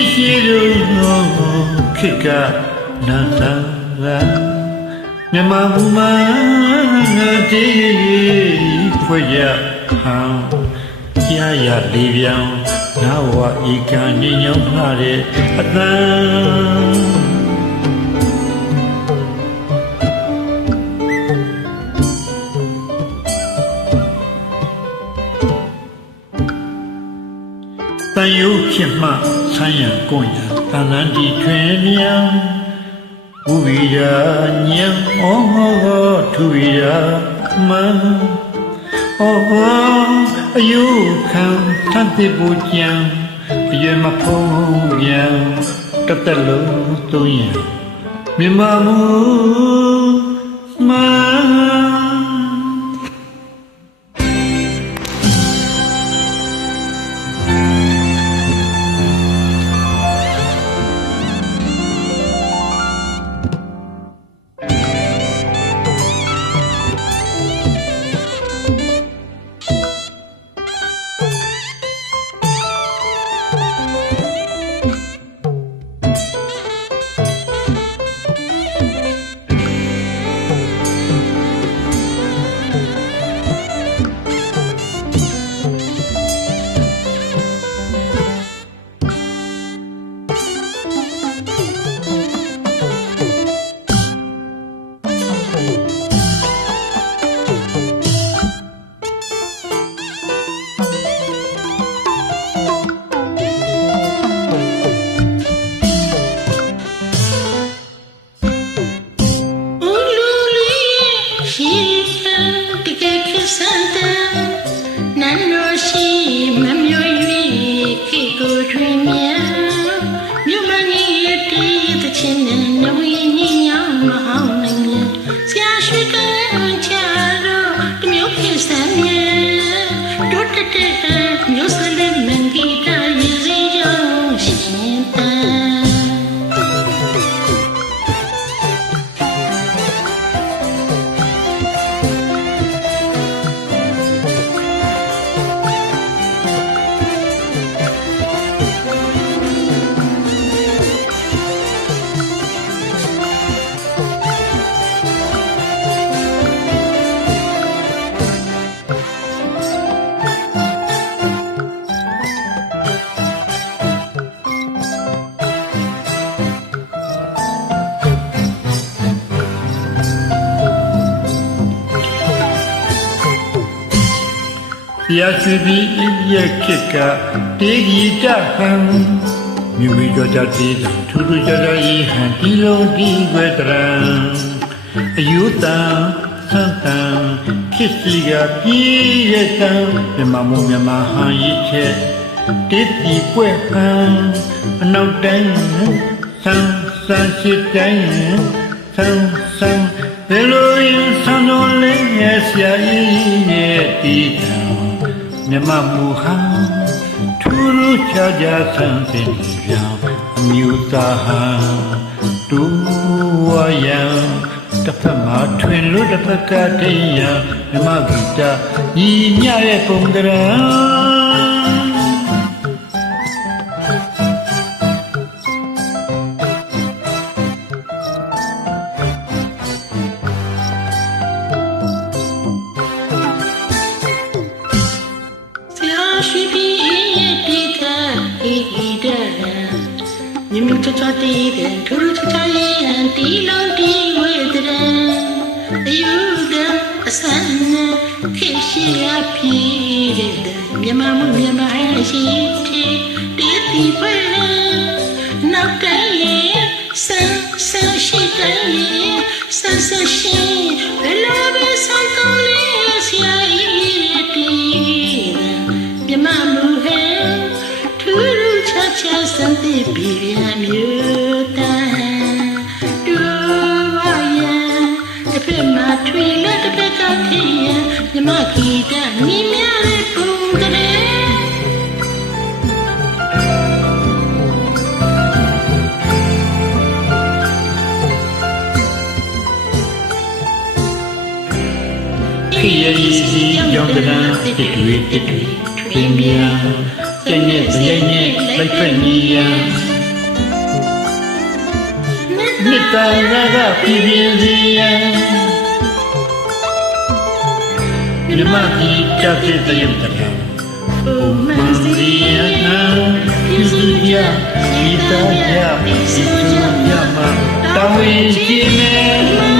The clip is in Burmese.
ရှိရှိတို့ခေကနာသာမြမဘူမတေးဖွေရဟံကြာရလေးပြောင်းနာဝဤကံညညောင်းလာတဲ့အတန် တန်ယုဖြစ်မှဆန်းရန်ကိုရတန်လန်းဒီထွင်မြန်ဥဝိရာညံဩဟောသူဝိရာမံဩဟောအယုခံသတ်တိပူကြံအရွယ်မဖုံးပြန်တသက်လုံးသုံးရန်မြမမှုမ ရာချီပြီးရခိကတေဂီတဟံမြူမီတော်ကြတေးတံထူးထူးခြားခြားဤဟံဒီလုံးဒီွယ်တရံအယုတံသံတံခိစီကပြေရတံမြမမုံမြမဟံဤချက်တေတီပွဲဟံအနောက်တိုင်းသံသံရှိတိုင်းသံသံဘယ်လိုရင်ဆံတော်လေးရဲ့ဆရာကြီးရဲ့တီတံ မြမမူဟာထူးထူးခြားခြားဆန်းစင်ဒီပြောင်အမျိုးသားဟာတူဝရံတစ်ဖက်မှာထွင်လို့တစ်ဖက်ကတည်းရမြမဂီတာညီညရဲ့ပုံကရံ ချွတ်ချွတ်တည်တဲ့ထူးထူးခြားခြားရဲ့တီလုံးတီဝဲတဲ့အယူကအစမ်းနဲ့ခေရှိရဖြစ်တဲ့မြမမှုမြမရဲ့ရှိတီတီတီပဲနောက်တိုင်းရဲ့ဆန်းဆန်းရှိတိုင်းရဲ့ဆန်းဆန်းရှိဘယ်လိုပဲဆောင်ကောင်းလေးဆရာကြီးရဲ့တီမြမမှုဟဲထူးထူးခြားခြားစံသိပြီပြန်မြို့ တန်းတူပါရဲ့တစ်ဖက်မှာထွေလက်တစ်ဖက်ကထင်းရဲ့မြမဂီတညီမြတဲ့ပုံကလေးတခိယရီစီကြောင့်တရံတစ်တွေတစ်တွေပင်မြန်ကျင့်နဲ့ဇယိုင်းနဲ့လိုက်ဖက်နီယံ မြစ်တာရကပြည်ပြင်းစီယံမြမကြီးတက်တဲ့တယုတ်တရံပုံမှန်စီစီယံနာပြည်စုပြဤတာရဤစုပြမတောင်းဝင်ခြင်းနဲ့မ